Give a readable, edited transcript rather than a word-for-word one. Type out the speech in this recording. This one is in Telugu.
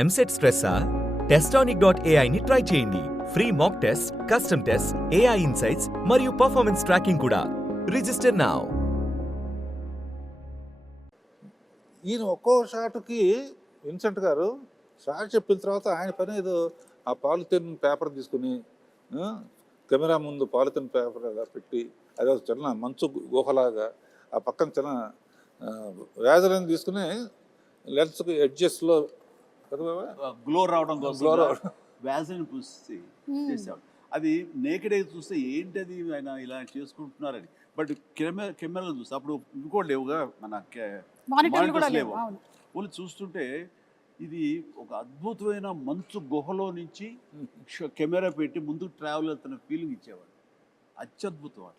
ఎంసెట్ స్ట్రెస్సా? టెస్టానిక్.ai ని ట్రై చేయండి. Free mock test, custom test, AI insights మరియు పర్ఫార్మెన్స్ ట్రాకింగ్ కూడా. Register now. ఈయన ఒక్కో షాట్కి విన్సెంట్ గారు షాట్ చెప్పిన తర్వాత ఆయన పని ఏదో ఆ పాలిథిన్ పేపర్ తీసుకుని కెమెరా ముందు పాలిథిన్ పేపర్ అలా పెట్టి అదే చిన్న మంచు గుహలాగా ఆ పక్కన చిన్న వేజలను తీసుకుని లెన్స్కి ఎడ్జెస్లో గ్లో రావడం కోసం గ్లో రావడం వ్యాజిన్ పూసి చేసేవాడు. అది నేకెడ్ అయితే చూస్తే ఏంటది ఆయన ఇలా చేసుకుంటున్నారని, బట్ కెమెరాలు చూస్తే అప్పుడు ఇంకోటి లేవుగా, మన మానిటర్స్ లేవు. వాళ్ళు చూస్తుంటే ఇది ఒక అద్భుతమైన మంచు గుహలో నుంచి కెమెరా పెట్టి ముందుకు ట్రావెల్ అవుతున్న ఫీలింగ్ ఇచ్చేవాడు. అత్యద్భుతం.